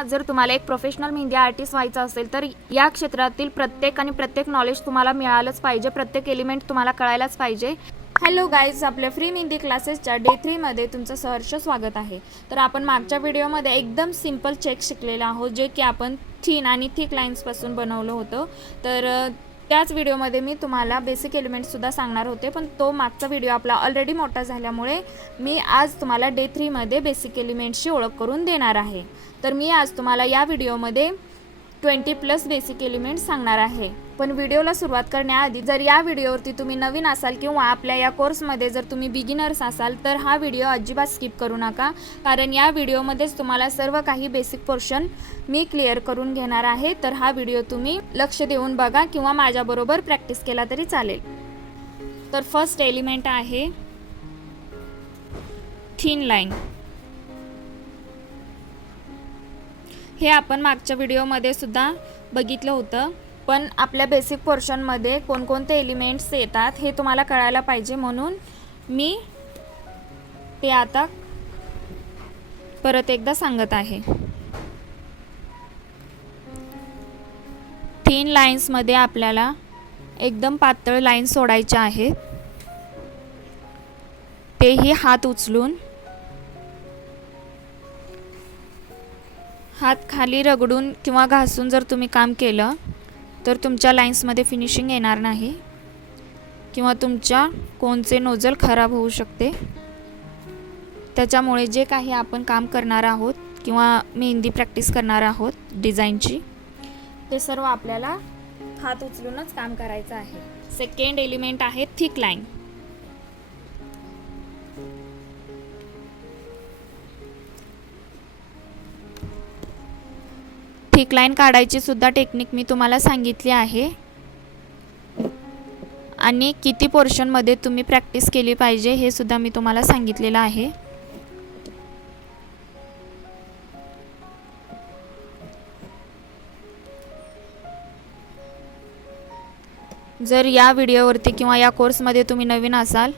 जर तुम्हाला एक प्रोफेशनल मेहंदी आर्टिस्ट व्हायचं असेल तर या क्षेत्रातील प्रत्येक नॉलेज तुम्हाला मिळालंच पाहिजे, प्रत्येक एलिमेंट तुम्हाला कळायलाच पाहिजे। हॅलो गाईज, आपल्या फ्री मेहंदी क्लासेसच्या डे 3 मध्ये तुमचं सहर्ष स्वागत आहे। तर आपण मागच्या व्हिडिओमध्ये एकदम सिंपल चेक शिकलेले आहोत, जे की आपण थिन आणि थिक लाईन्सपासून बनवलं होतं। तर त्याच व्हिडिओमध्ये मी तुम्हाला बेसिक एलिमेंट्ससुद्धा सांगणार होते, पण तो मागचा व्हिडिओ आपला ऑलरेडी मोठा झाल्यामुळे मी आज तुम्हाला डे 3 मध्ये बेसिक एलिमेंट्सची ओळख करून देणार आहे। तर मी आज तुम्हाला या व्हिडिओमध्ये 20+ बेसिक एलिमेंट्स सांगणार आहे। पण व्हिडिओला सुरुवात करण्याआधी जर या व्हिडिओवरती तुम्ही नवीन असाल किंवा आपल्या या कोर्समध्ये जर तुम्ही बिगिनर्स असाल तर हा व्हिडिओ अजिबात स्किप करू नका, कारण या व्हिडिओमध्येच तुम्हाला सर्व काही बेसिक पोर्शन मी क्लिअर करून घेणार आहे। तर हा व्हिडिओ तुम्ही लक्ष देऊन बघा किंवा माझ्याबरोबर प्रॅक्टिस केला तरी चालेल। तर फर्स्ट एलिमेंट आहे थिन लाईन। हे आपण मागच्या व्हिडिओमध्ये सुद्धा बघितलं होतं, पण आपल्या बेसिक पोर्शनमध्ये कोणकोणते एलिमेंट्स येतात हे तुम्हाला कळायला पाहिजे, म्हणून मी ते आता परत एकदा सांगत आहे। थिन लाईन्समध्ये आपल्याला एकदम पातळ लाईन सोडायच्या आहेत, तेही हात उचलून। हात खाली रगडून किंवा घासून जर तुम्ही काम केलं तर तुमच्या लाईन्समध्ये फिनिशिंग येणार नाही किंवा तुमच्या कोनचे नोजल खराब होऊ शकते। त्याच्यामुळे जे काही आपण काम करणार आहोत किंवा मेहंदी प्रॅक्टिस करणार आहोत डिझाईनची, ते सर्व आपल्याला हात उचलूनच काम करायचं आहे। सेकंड एलिमेंट आहे थिक लाईन। थिक लाईन काढायची सुद्धा टेक्निक मी तुम्हाला सांगितली आहे आणि किती पोर्शनमध्ये तुम्ही प्रॅक्टिस केली पाहिजे हे सुद्धा मी तुम्हाला सांगितलेलं आहे। जर या व्हिडिओवरती किंवा या कोर्समध्ये तुम्ही नवीन असाल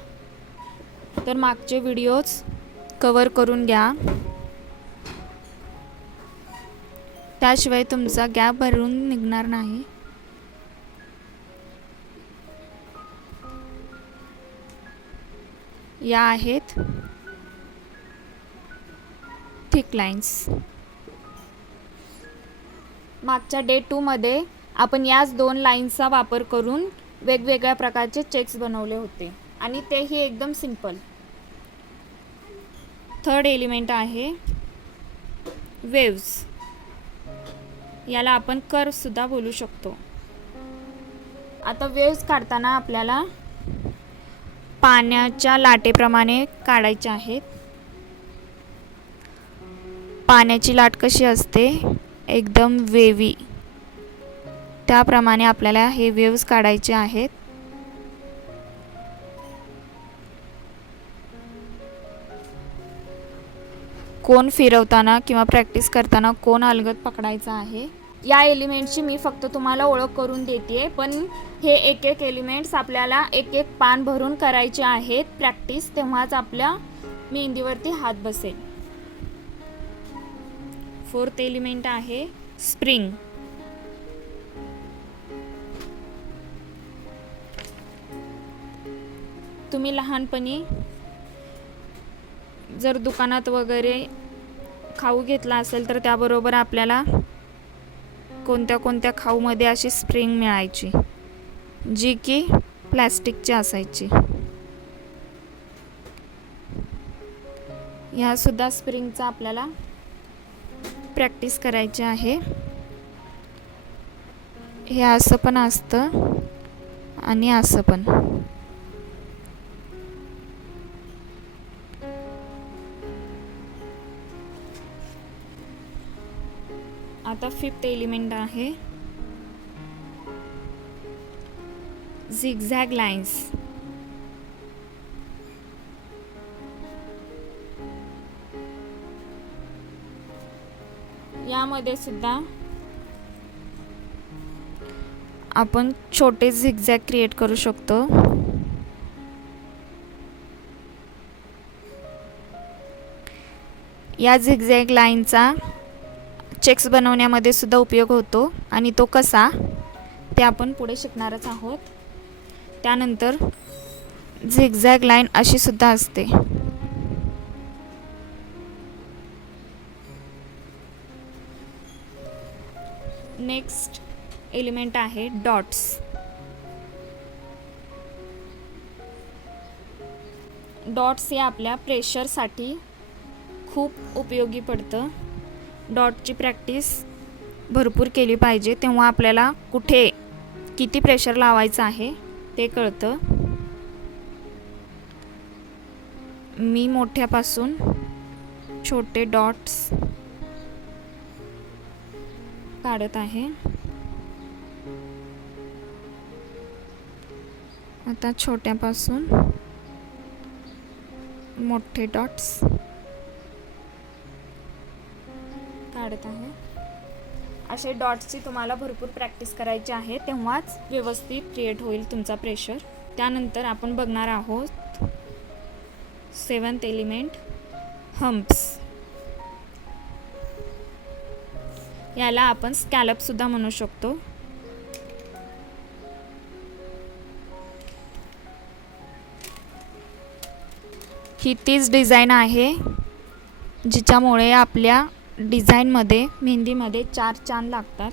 तर मागचे व्हिडिओज कव्हर करून घ्या, त्याशिवाय तुमचा गॅप भरून निघणार नाही। या आहेत थिक लाईन्स। मागच्या डे 2 मध्ये आपण याच 2 लाईन्सचा वापर करून वेगवेगळ्या प्रकारचे चेक्स बनवले होते आणि तेही एकदम सिंपल। थर्ड एलिमेंट आहे वेव्स। याला आपण कर्व सुद्धा बोलू शकतो। आता वेव्स काढताना आपल्याला पाण्याच्या लाटेप्रमाणे काढायचे आहेत। पाण्याची लाट कशी असते, एकदम वेवी, त्याप्रमाणे आपल्याला हे वेव्स काढायचे आहेत। कोन फिरवताना किंवा प्रॅक्टिस करताना कोन अलगद पकडायचा आहे। या एलिमेंटची मी फक्त तुम्हाला ओळख करून देते, पण हे एक एलिमेंट्स आपल्याला एक पान भरून करायचे आहेत प्रॅक्टिस, तेव्हाच आपल्या मेहंदीवरती हात बसेल। फोर्थ एलिमेंट आहे स्प्रिंग। तुम्ही लहानपणी जर दुकानात वगैरे खाऊ घेतला असेल तर त्याबरोबर आपल्याला कोणत्या खाऊमध्ये अशी स्प्रिंग मिळायची, जी की प्लॅस्टिकची असायची। ह्या सुद्धा स्प्रिंगचा आपल्याला प्रॅक्टिस करायची आहे। हे असं पण असतं आणि असं पण। आता फिफ्थ एलिमेंट आहे झिगझॅग लाईन्स। यामध्ये सुद्धा आपण छोटे झिगझॅग क्रिएट करू शकतो। या झिगझॅग लाईनचा चेक्स बनवण्यामध्ये सुद्धा उपयोग होतो आणि तो कसा ते आपण पुढे शिकणारच आहोत. त्यानंतर झिगझॅग लाईन अशी सुद्धा असते. नेक्स्ट एलिमेंट आहे डॉट्स. डॉट्स हे आपल्या प्रेशरसाठी खूप उपयोगी पडतं. डॉटची प्रॅक्टिस भरपूर केली पाहिजे, तेव्हा आपल्याला कुठे किती प्रेशर लावायचं आहे ते कळतं. मी मोठ्यापासून छोटे डॉट्स काढत आहे. आता छोट्यापासून मोठे डॉट्स काढत आहे. असे डॉट्सची तुम्हाला भरपूर प्रॅक्टिस करायची आहे, तेव्हाच व्यवस्थित क्रिएट होईल तुमचा प्रेशर. त्यानंतर आपण बघणार आहोत 7th एलिमेंट हम्प्स. याला आपण स्कॅलप सुद्धा म्हणू शकतो. ही तीच डिझाईन आहे जिच्यामुळे आपल्या डिझाईनमध्ये मेहंदीमध्ये 4 चांद लागतात.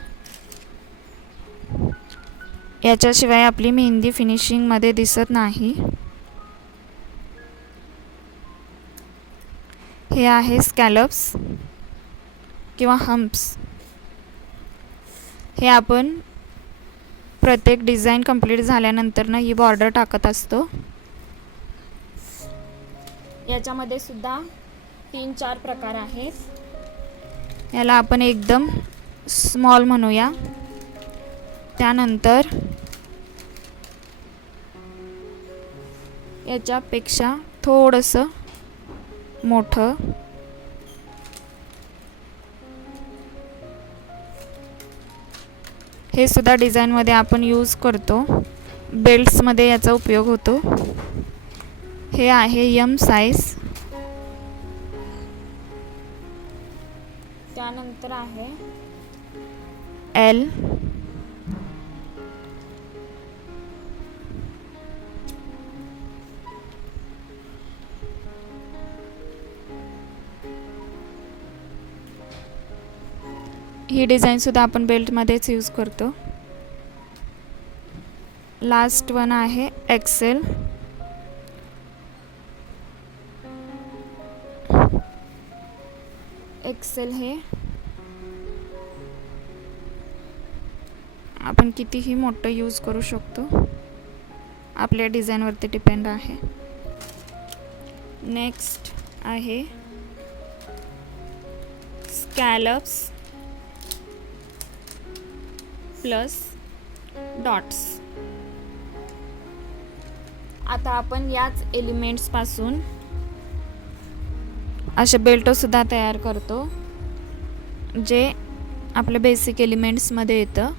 याच्याशिवाय आपली मेहंदी फिनिशिंगमध्ये दिसत नाही. हे आहे स्कॅलप्स किंवा हम्प्स. हे आपण प्रत्येक डिझाईन कंप्लीट झाल्यानंतर ही बॉर्डर टाकत असतो. याच्यामध्ये सुद्धा 3-4 प्रकार आहेत. याला आपण एकदम स्मॉल म्हणूया. त्यानंतर याच्यापेक्षा थोडंसं मोठं. हे सुद्धा डिझाईनमध्ये आपण यूज करतो. बेल्ट्समध्ये याचा उपयोग होतो. हे आहे एम साईज. त्यानंतर आहे एल. ही डिझाईन सुद्धा आपण बेल्टमध्येच यूज करतो. लास्ट वन आहे एक्सेल. एक्सेल हे आपण कितीही मोठं यूज करू शकतो, आपल्या डिझाईनवरती डिपेंड आहे. नेक्स्ट आहे स्कॅलप्स प्लस डॉट्स. आता आपण याच एलिमेंट्स पासून असे बेल्ट सुद्धा तयार करतो, जे आपल्या बेसिक एलिमेंट्समध्ये येतं.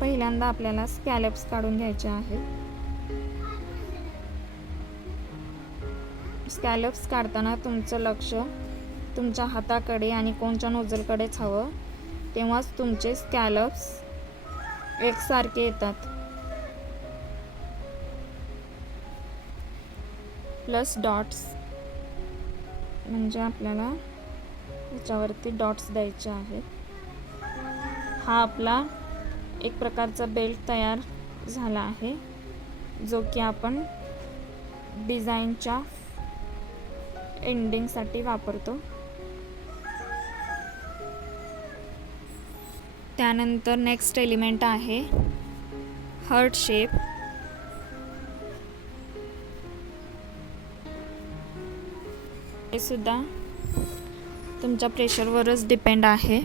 पहिल्यांदा आपल्याला स्कॅलप्स काढून घ्यायचे आहेत. स्कॅलप्स काढताना तुमचं लक्ष तुमच्या हाताकडे आणि कोणच्या नोझलकडेच हवं, तेव्हाच तुमचे स्कॅलप्स एकसारखे येतात. प्लस डॉट्स म्हणजे आपल्याला याच्यावरती डॉट्स द्यायचे आहेत. हा आपला एक प्रकारचा बेल्ट तयार झाला आहे, जो की आपण डिझाईनच्या एंडिंगसाठी वापरतो. त्यानंतर नेक्स्ट एलिमेंट आहे हार्ट शेप. हे सुद्धा तुमच्या प्रेशरवरच डिपेंड आहे.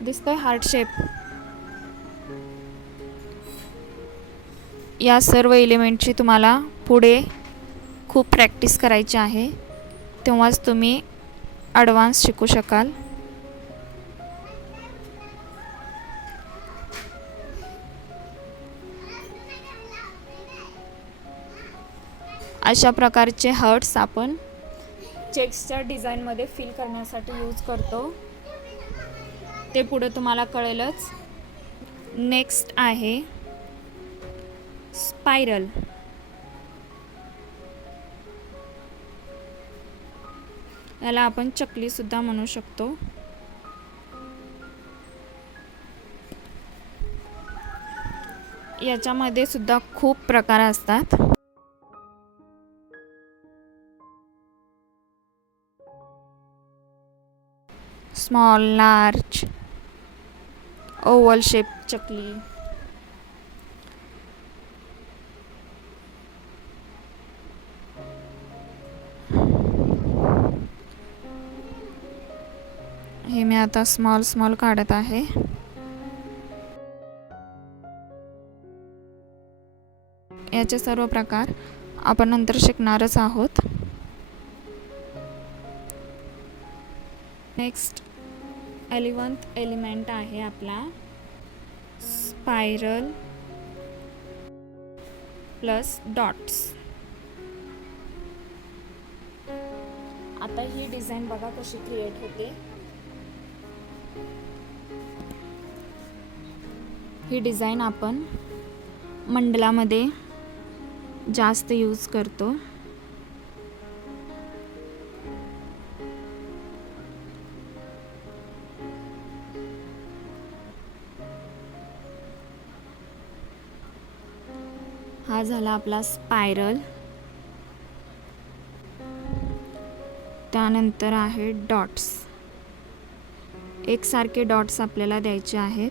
दिसतोय हार्ट शेप. या सर्व एलिमेंटची तुम्हाला पुढे खूप प्रॅक्टिस करायची आहे, तेव्हाच तुम्ही ॲडव्हान्स शिकू शकाल. अशा प्रकारचे हर्ट्स आपण चेक्सच्या डिझाईनमध्ये फिल करण्यासाठी यूज करतो, ते पुढे तुम्हाला कळेलच. नेक्स्ट आहे स्पायरल. याला आपण चकली सुद्धा म्हणू शकतो. याच्यामध्ये सुद्धा खूप प्रकार असतात. स्मॉल, लार्ज, ओव्हल शेप चकली. हे मी आता स्मॉल काढत आहे. याचे सर्व प्रकार आपण नंतर शिकणारच आहोत. नेक्स्ट 11th एलिमेंट आहे आपला स्पायरल प्लस डॉट्स. आता ही डिझाईन बघा कशी क्रिएट होते. ही डिझाईन आपण मंडलामध्ये जास्त यूज करतो. हा झाला आपला स्पायरल. त्यानंतर आहे डॉट्स. एकसारखे डॉट्स आपल्याला द्यायचे आहेत,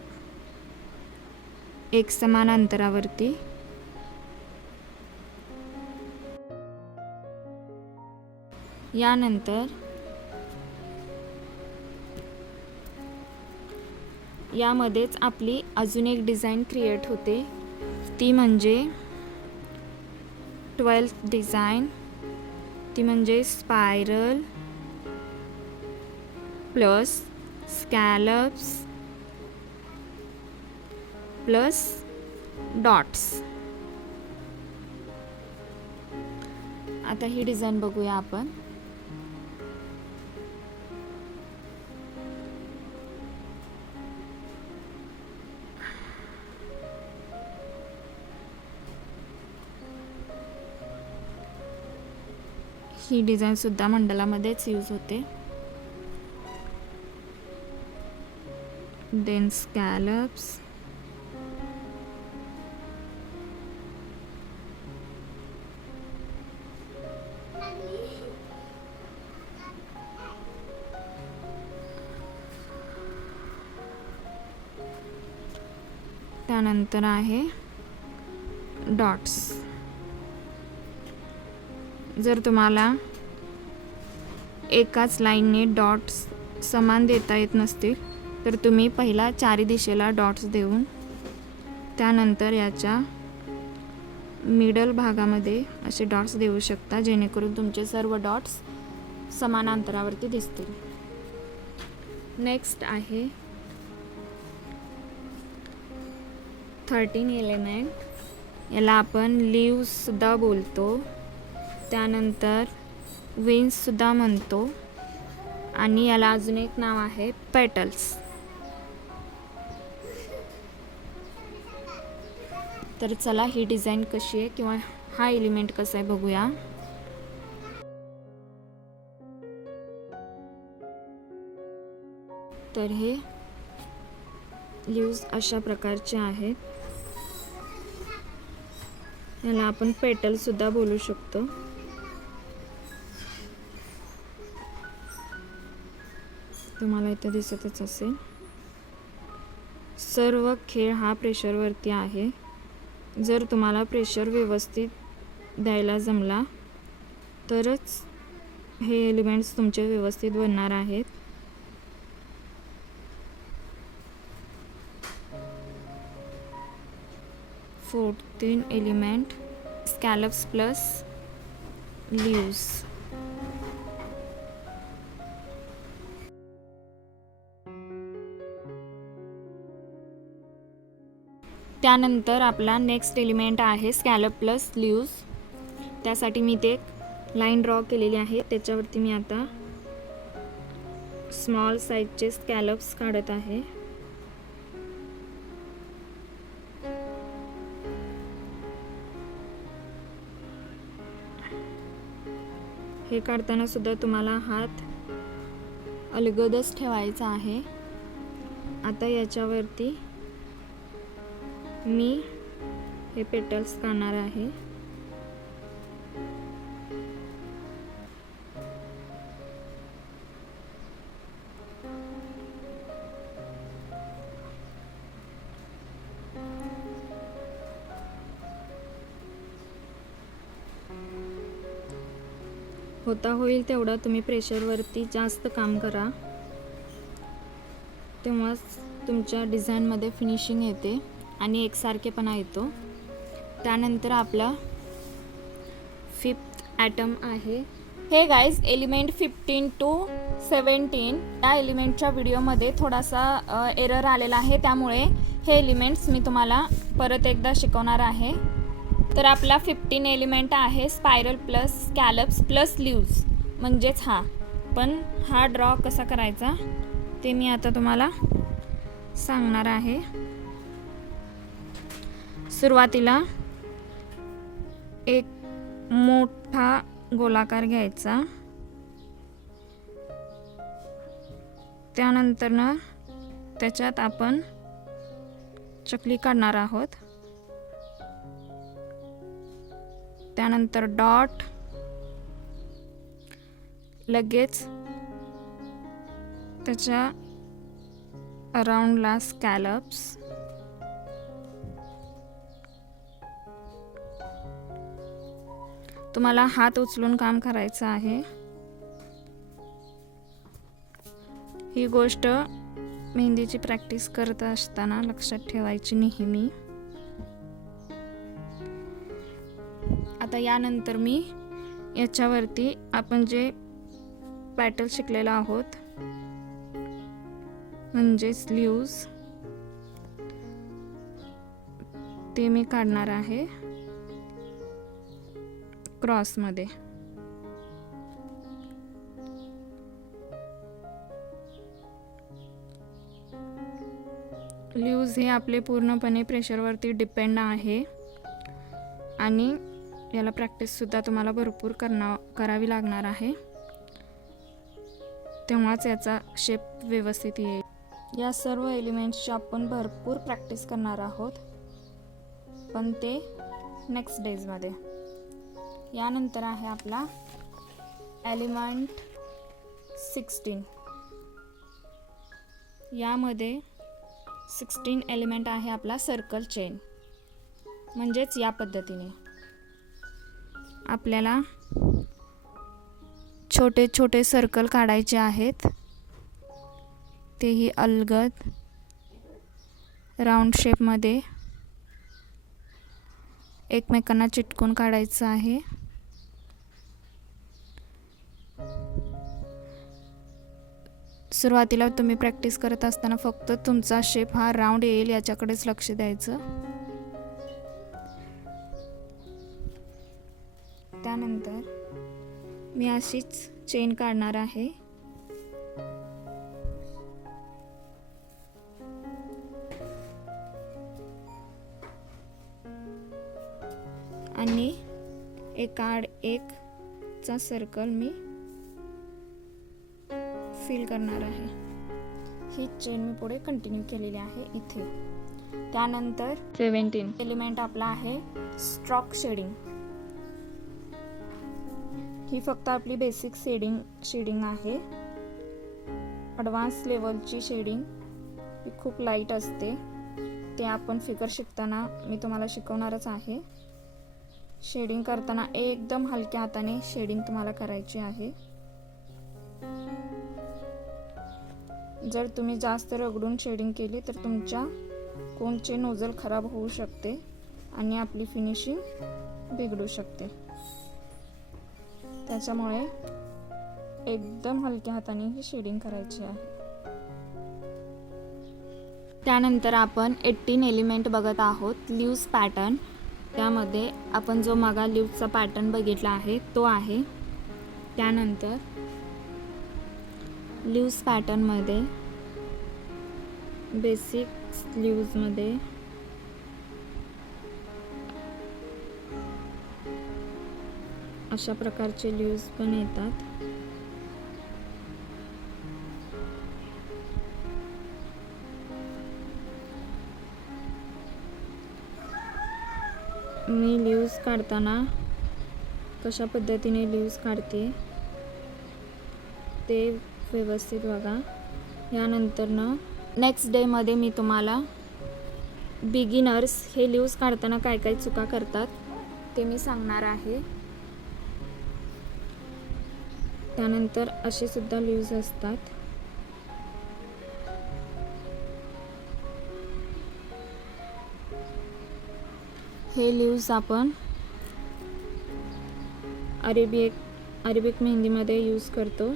एक समान अंतरावरती. यानंतर यामध्येच आपली अजून एक डिझाईन क्रिएट होते, ती म्हणजे 12th डिझाईन. ती म्हणजे स्पायरल प्लस स्कॅलप्स प्लस डॉट्स. आता ही डिझाईन बघूया आपण. ही डिझाईन सुद्धा मंडलामध्येच यूज होते. देन स्कॅलप्स, त्यानंतर आहे डॉट्स. जर तुम्हाला एकाच लाईनने डॉट्स समान देता येत नसतील तर तुम्ही पहिला चारी दिशेला डॉट्स देऊन त्यानंतर याच्या मिडल भागामध्ये असे डॉट्स देऊ शकता, जेणेकरून तुमचे सर्व डॉट्स समान अंतरावरती दिसतील. नेक्स्ट आहे 13 एलिमेंट. याला आपण लीव्स सुद्धा बोलतो, त्यानंतर विंग्स सुद्धा म्हणतो, आणि याला अजून एक नाव आहे पेटल्स. तर चला ही डिझाईन कशी आहे किंवा हा एलिमेंट कसा आहे बघूया. तर हे लीव्स अशा प्रकारचे आहेत. याला आपण पेटल सुद्धा बोलू शकतो. तुम्हाला इथे दिसतच असेल. सर्व खेळ हा प्रेशरवरती आहे. जर तुम्हाला प्रेशर व्यवस्थित द्यायला जमला तरच हे एलिमेंट्स तुमचे व्यवस्थित बनणार आहेत. Fourteen element स्कॅलप्स plus leaves. त्यानंतर आपला नेक्स्ट एलिमेंट आहे स्कॅलप प्लस लीव्स. त्यासाठी मी ते लाईन ड्रॉ केलेली आहे. त्याच्यावरती मी आता स्मॉल साईजचे स्कॅलप्स काढत आहे. हे काढताना सुद्धा तुम्हाला हात अलगदच ठेवायचा आहे. आता याच्यावरती मी हे पेटल्स काढणार आहे. होता होईल तेवढा तुम्ही प्रेशरवरती जास्त काम करा, तेव्हाच तुमच्या डिझाईनमध्ये फिनिशिंग येते आणि एकसारखेपणा येतो. त्यानंतर आपला 5th ॲटम आहे. हे गाईज एलिमेंट 15 to 17 या एलिमेंटच्या व्हिडिओमध्ये थोडासा एरर आलेला आहे, त्यामुळे हे एलिमेंट्स मी तुम्हाला परत एकदा शिकवणार आहे. तर आपला 15 एलिमेंट आहे स्पायरल प्लस स्कॅलप्स प्लस लीव्ज, म्हणजेच पण हा ड्रॉ कसा करायचा ते मी आता तुम्हाला सांगणार आहे. सुरुवातीला एक मोठा गोलाकार घ्यायचा, त्यानंतर त्याच्यात आपण चकली काढणार आहोत. त्यानंतर डॉट, लगेच त्याच्या अराउंडला स्कॅलप्स, तुम्हाला हात उचलून काम करायचं आहे. ही गोष्ट मेहंदीची प्रॅक्टिस करत असताना लक्षात ठेवायची नेहमी. आता यानंतर मी याच्यावरती आपण जे पॅटर्न शिकलेला आहोत म्हणजेच लीव्ज, ते मी काढणार आहे क्रॉसमध्ये. लीव्ज हे आपले पूर्णपणे प्रेशरवरती डिपेंड आहे आणि याला प्रॅक्टिससुद्धा तुम्हाला भरपूर करावी लागणार आहे, तेव्हाच याचा शेप व्यवस्थित येईल. या सर्व एलिमेंट्सची आपण भरपूर प्रॅक्टिस करणार आहोत, पण ते नेक्स्ट डेजमध्ये. यानंतर आहे आपला एलिमेंट 16. यामध्ये 16 एलिमेंट आहे आपला सर्कल चेन, म्हणजेच या पद्धतीने आपल्याला छोटे छोटे सर्कल काढायचे आहेत, तेही अलगद राऊंड शेपमध्ये एकमेकांना चिटकून काढायचं आहे. सुरुवातीला तुम्ही प्रॅक्टिस करत असताना फक्त तुमचा शेप हा राऊंड येईल याच्याकडेच लक्ष द्यायचं. त्यानंतर मी अशीच चेन काढणार आहे. आणि एकाआड एक चा सर्कल मी फिल करणार आहे. ही चेन मी पुढे कंटिन्यू केलेली आहे इथे. त्यानंतर 17 एलिमेंट आपला आहे स्ट्रोक शेडिंग. ही फक्त आपली बेसिक शेडिंग आहे. ॲडव्हान्स लेवलची शेडिंग ही खूप लाईट असते, ते आपण फिगर शिकताना मी तुम्हाला शिकवणारच आहे. शेडिंग करताना एकदम हलक्या हाताने शेडिंग तुम्हाला करायची आहे. जर तुम्ही जास्त रगडून शेडिंग केली तर तुमच्या कोनचे नोझल खराब होऊ शकते आणि आपली फिनिशिंग बिघडू शकते. त्याच्यामुळे एकदम हलक्या हाताने ही शेडिंग करायची आहे. त्यानंतर आपण 18 एलिमेंट बघत आहोत लीव्स पॅटर्न. त्यामध्ये आपण जो मागा लीव्हचा पॅटर्न बघितला आहे तो आहे. त्यानंतर लीव्स पॅटर्नमध्ये बेसिक लीव्समध्ये अशा प्रकारचे लीव्स पण येतात. मी लीव्स काढताना कशा पद्धतीने लीव्स काढते ते व्यवस्थित बघा. यानंतरनं नेक्स्ट डेमध्ये मी तुम्हाला बिगिनर्स हे लीव्स काढताना काय काय चुका करतात ते मी सांगणार आहे. त्यानंतर असे सुद्धा लीव्स असतात. हे लीव्स आपण अरेबिक मेहंदीमध्ये यूज करतो.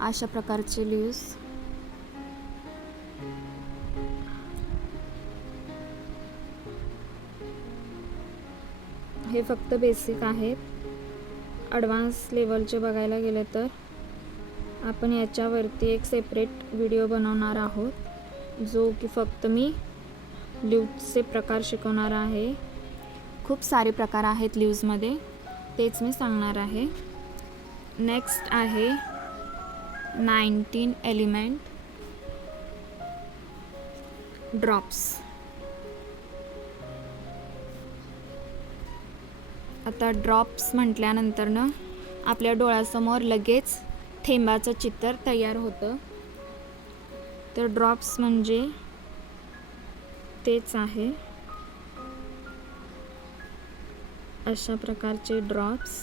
अशा प्रकारचे लीव्स हे फक्त बेसिक आहेत. ॲडव्हान्स लेवलचे बघायला गेले तर आपण याच्यावरती एक सेपरेट व्हिडिओ बनवणार आहोत, जो की फक्त मी लीव्सचे प्रकार शिकवणार आहे. खूप सारे प्रकार आहेत लीव्समध्ये, तेच मी सांगणार आहे. नेक्स्ट आहे 19 एलिमेंट ड्रॉप्स. आता ड्रॉप्स म्हटल्यानंतरनं आपल्या डोळ्यासमोर लगेच थेंबाचं चित्र तयार होतं. तर ड्रॉप्स म्हणजे तेच आहे. अशा प्रकारचे ड्रॉप्स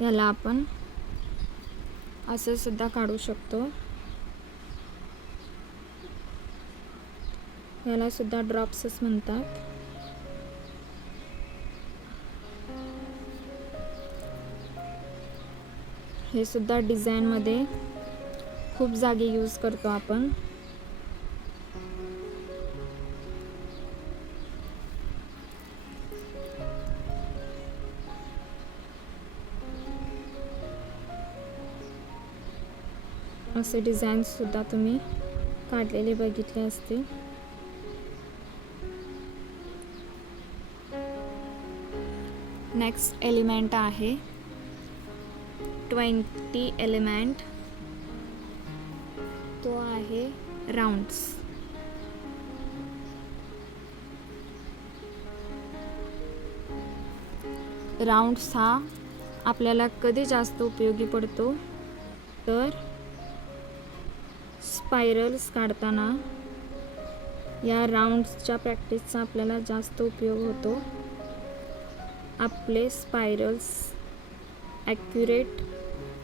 याला आपण असे सुद्धा काढू शकतो. याला सुद्धा ड्रॉप्सच म्हणतात. हे सुद्धा डिझाईनमध्ये खूप जागी यूज करतो आपण. असे डिझाईन सुद्धा तुम्ही काढलेले बघितले असतील. नेक्स्ट एलिमेंट आहे 20 एलिमेंट. तो आहे राउंड्स. राउंड्स हा आपल्याला कधी जास्त उपयोगी पडतो तर स्पायरल्स काढताना या राउंड्सच्या प्रॅक्टिसचा आपल्याला जास्त उपयोग होतो. आपले स्पायरल्स ॲक्युरेट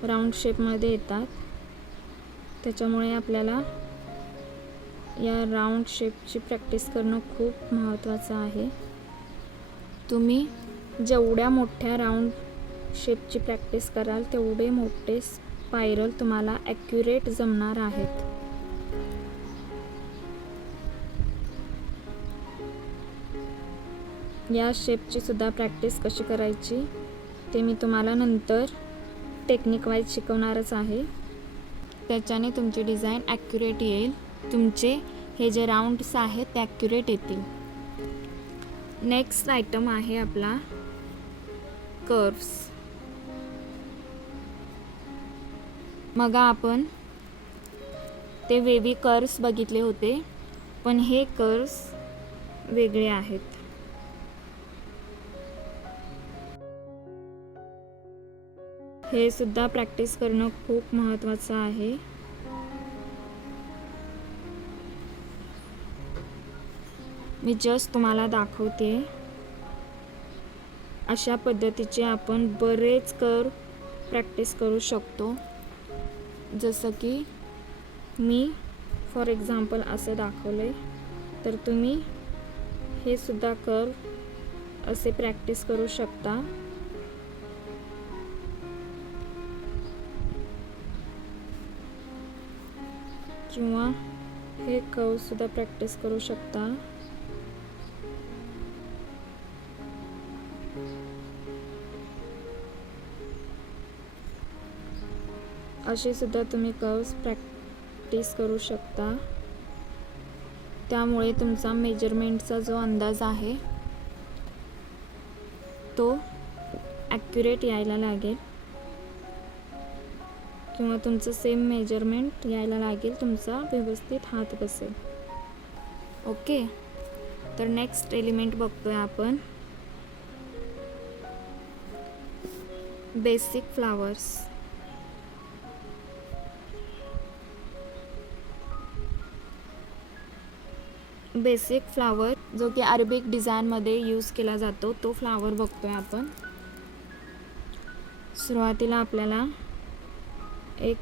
राऊंड शेपमध्ये येतात. त्याच्यामुळे आपल्याला या राऊंड शेपची प्रॅक्टिस करणं खूप महत्त्वाचं आहे. तुम्ही जेवढ्या मोठ्या राऊंड शेपची प्रॅक्टिस कराल तेवढे मोठे स्पायरल तुम्हाला ॲक्युरेट जमणार आहेत. या शेपची सुद्धा प्रॅक्टिस कशी करायची ते मी तुम्हाला नंतर टेक्निक वाईज शिकवणारच आहे. त्याच्याने तुमची डिझाईन ॲक्युरेट येईल. तुमचे हे जे राऊंड्स आहेत ते ॲक्युरेट येतील. नेक्स्ट आयटम आहे आपला कर्व्स. मग आपण ते वेवी कर्व्स बघितले होते, पण हे कर्व्स वेगळे आहेत. हे सुद्धा प्रॅक्टिस करणं खूप महत्त्वाचं आहे. मी जस्ट तुम्हाला दाखवते. अशा पद्धतीचे आपण बरेच कर्व प्रॅक्टिस करू शकतो. जसं की मी फॉर एक्झाम्पल असं दाखवले, तर तुम्ही हे सुद्धा कर्व असे प्रॅक्टिस करू शकता. किंवा हे कर्व सुद्धा प्रॅक्टिस करू शकता. असे सुद्धा तुम्ही कर्व्स प्रॅक्टिस करू शकता. त्यामुळे तुमचा मेजरमेंटचा जो अंदाज आहे तो ॲक्युरेट यायला लागेल किंवा तुमचं सेम मेजरमेंट यायला लागेल, तुमचा व्यवस्थित हात बसेल. ओके, तर नेक्स्ट एलिमेंट बघतोय आपण, बेसिक फ्लावर्स. बेसिक फ्लावर जो की अरेबिक डिझाईनमध्ये यूज केला जातो तो फ्लावर बघतोय आपण. सुरुवातीला आपल्याला एक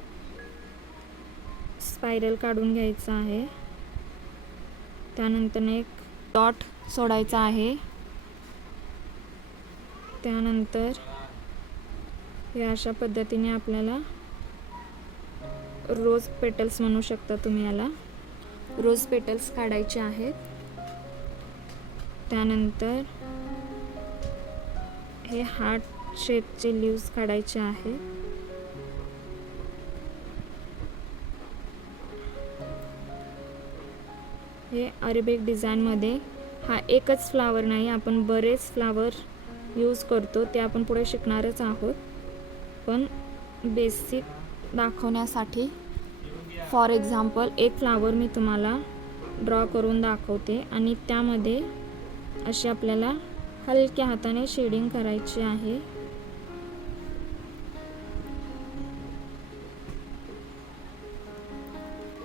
स्पायरल काढून घ्यायचा आहे. त्यानंतर एक डॉट सोडायचा आहे. त्यानंतर या अशा पद्धतीने आपल्याला रोज पेटल्स म्हणू शकता तुम्ही याला, रोज पेटल्स काढायचे आहेत. त्यानंतर हे हार्ट शेपचे लीव्स काढायचे आहेत. हे अरेबिक डिझाईनमध्ये हा एकच फ्लावर नाही, आपण बरेच फ्लावर यूज करतो, ते आपण पुढे शिकणारच आहोत. पण बेसिक दाखवण्यासाठी फॉर एक्झाम्पल एक फ्लावर मी तुम्हाला ड्रॉ करून दाखवते आणि त्यामध्ये अशी आपल्याला हलक्या हाताने शेडिंग करायची आहे.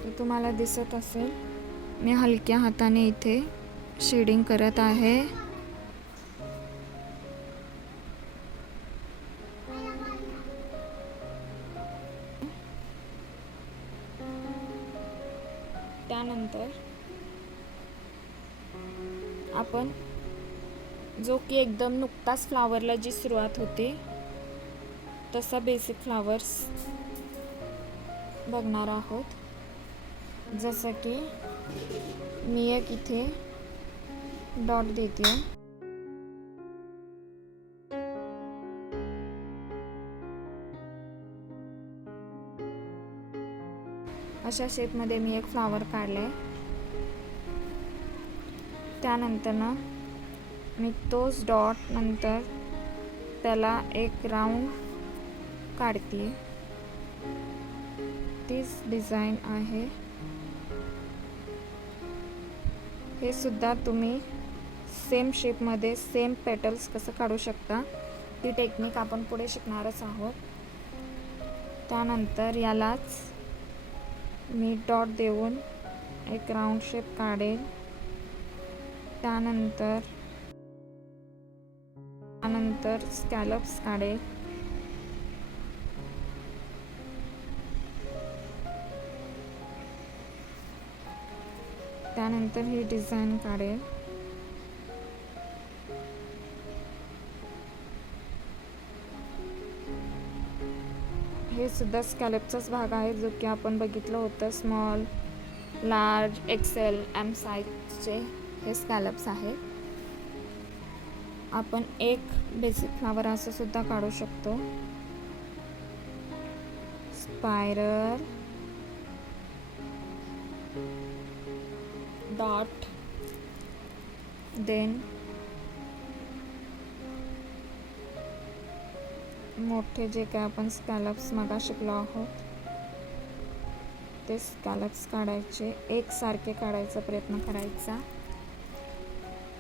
ते तुम्हाला दिसत असेल, मी हलक्या हाताने इथे शेडिंग करत आहे. त्यानंतर आपण जो की एकदम नुकताच फ्लावरला जी सुरुवात होते तसा बेसिक फ्लावर्स बघणार आहोत. जसं की मी एक इथे डॉट देते. अशा शेपमध्ये मी एक फ्लावर काढले. त्यानंतर ना मी तोच डॉट नंतर त्याला एक राऊंड काढते. तीच डिझाईन आहे. हे सुद्धा तुम्ही सेम शेपमध्ये सेम पेटल्स कसं काढू शकता ती टेक्निक आपण पुढे शिकणारच आहोत. त्यानंतर यालाच मी डॉट देऊन एक राऊंड शेप काढेल. त्यानंतर स्कॅलप्स काढेल. त्यानंतर ही डिझाईन काढेल. हे सुद्धा स्कॅलपचाच भाग आहे जो की आपण बघितलं होतं. स्मॉल, लार्ज, एक्सेल, एम साईजचे हे स्कॅलप्स आहेत. आपण एक बेसिक फ्लावर असं सुद्धा काढू शकतो. स्पायरल, डॉट, देन मोठे जे काय आपण स्कॅलप्स मगा शिकलो आहोत ते स्कॅलप्स काढायचे, एकसारखे काढायचा प्रयत्न करायचा.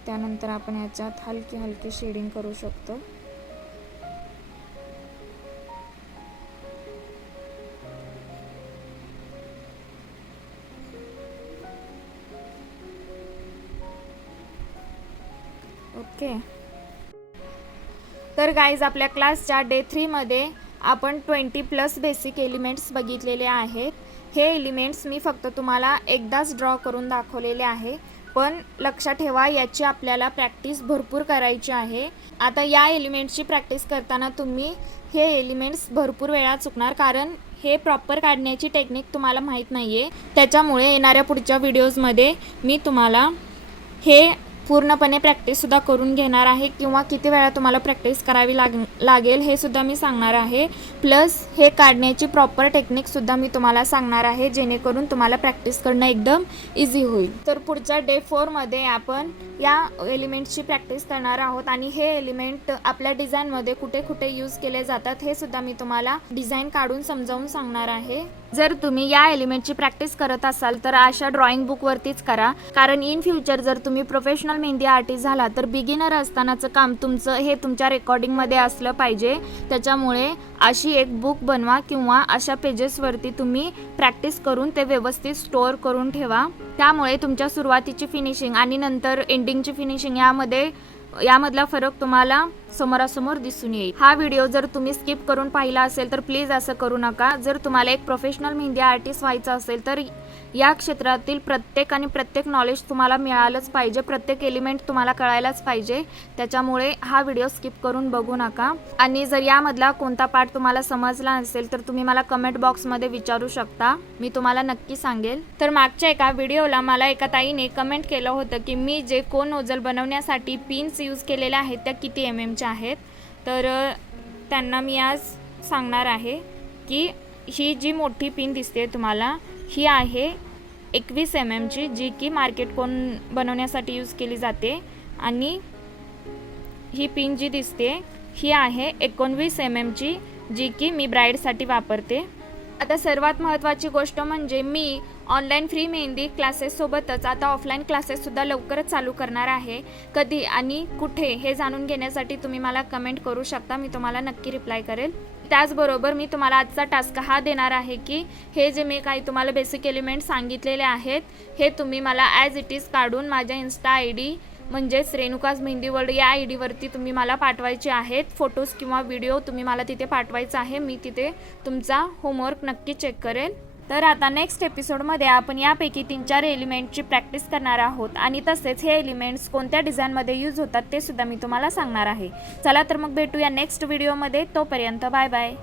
त्यानंतर आपण याच्यात हलकी हलकी शेडिंग करू शकतो. ओके, तर गाईज आपल्या क्लासच्या डे 3 मध्ये आपण 20+ बेसिक एलिमेंट्स बघितलेले आहेत. हे एलिमेंट्स मी फक्त तुम्हाला एकदाच ड्रॉ करून दाखवलेले आहे. पण लक्षात ठेवा याची आपल्याला प्रॅक्टिस भरपूर करायची आहे. आता या एलिमेंट्सची प्रॅक्टिस करताना तुम्ही हे एलिमेंट्स भरपूर वेळा चुकणार, कारण हे प्रॉपर काढण्याची टेक्निक तुम्हाला माहीत नाही आहे. त्याच्यामुळे येणाऱ्या पुढच्या व्हिडिओजमध्ये मी तुम्हाला हे पूर्णपणे प्रॅक्टिससुद्धा करून घेणार आहे, किंवा किती वेळा तुम्हाला प्रॅक्टिस करावी लागेल हे सुद्धा मी सांगणार आहे. प्लस हे काढण्याची प्रॉपर टेक्निकसुद्धा मी तुम्हाला सांगणार आहे, जेणेकरून तुम्हाला प्रॅक्टिस करणं एकदम इझी होईल. तर पुढच्या डे 4मध्ये आपण या एलिमेंट्सची प्रॅक्टिस करणार आहोत आणि हे एलिमेंट आपल्या डिझाईनमध्ये कुठे कुठे यूज केले जातात हे सुद्धा मी तुम्हाला डिझाईन काढून समजावून सांगणार आहे. जर तुम्ही या एलिमेंटची प्रॅक्टिस करत असाल तर अशा ड्रॉइंग बुकवरतीच करा, कारण इन फ्युचर जर तुम्ही प्रोफेशनल मेहंदी आर्टिस्ट झाला तर बिगिनर असतानाचं काम तुमचं हे तुमच्या रेकॉर्डिंगमध्ये असलं पाहिजे. त्याच्यामुळे अशी एक बुक बनवा किंवा अशा पेजेसवरती तुम्ही प्रॅक्टिस करून ते व्यवस्थित स्टोअर करून ठेवा. त्यामुळे तुमच्या सुरुवातीची फिनिशिंग आणि नंतर एंडिंगची फिनिशिंग यामधला फरक तुम्हाला समोरासमोर दिसून येईल. हा व्हिडिओ जर तुम्ही स्किप करून पाहिला असेल तर प्लीज असं करू नका. जर तुम्हाला एक प्रोफेशनल मेहंदी आर्टिस्ट व्हायचं असेल तर या क्षेत्रातील प्रत्येक नॉलेज तुम्हाला मिळालंच पाहिजे, प्रत्येक एलिमेंट तुम्हाला कळायलाच पाहिजे. त्याच्यामुळे हा व्हिडिओ स्किप करून बघू नका. आणि जर यामधला कोणता पार्ट तुम्हाला समजला नसेल तर तुम्ही मला कमेंट बॉक्समध्ये विचारू शकता, मी तुम्हाला नक्की सांगेल. तर मागच्या एका व्हिडिओला मला एका ताईने कमेंट केलं होतं की मी जे कोन नोझल बनवण्यासाठी पिन्स यूज केलेल्या आहेत त्या किती एमएमच्या आहेत. तर त्यांना मी आज सांगणार आहे की ही जी मोठी पिन दिसते तुम्हाला ही आहे 21 एमएमची, जी की मार्केट कोन बनवण्यासाठी यूज केली जाते. आणि ही पिन जी दिसते ही आहे 19 एमएमची, जी की मी ब्राईडसाठी वापरते. आता सर्वात महत्त्वाची गोष्ट म्हणजे मी ऑनलाईन फ्री मेहंदी क्लासेससोबतच आता ऑफलाईन क्लासेससुद्धा लवकरच चालू करणार आहे. कधी आणि कुठे हे जाणून घेण्यासाठी तुम्ही मला कमेंट करू शकता, मी तुम्हाला नक्की रिप्लाय करेल. त्याचबरोबर मी तुम्हाला आजचा टास्क हा देणार आहे की हे जे मी काही तुम्हाला बेसिक एलिमेंट सांगितलेले आहेत हे तुम्ही मला ॲज इट इज काढून माझ्या इन्स्टा ID म्हणजेच रेणुकाज मेहंदी वर्ल्ड या ID वरती तुम्ही मला पाठवायचे आहेत. फोटोज किंवा व्हिडिओ तुम्ही मला तिथे पाठवायचा आहे, मी तिथे तुमचा होमवर्क नक्की चेक करेल. तर आता नेक्स्ट एपिसोडमध्ये आपण यापैकी 3-4 एलिमेंटची प्रॅक्टिस करणार आहोत आणि तसेच हे एलिमेंट्स कोणत्या डिझाईनमध्ये यूज होतात ते सुद्धा मी तुम्हाला सांगणार आहे. चला तर मग भेटूया नेक्स्ट व्हिडिओमध्ये. तोपर्यंत बाय बाय.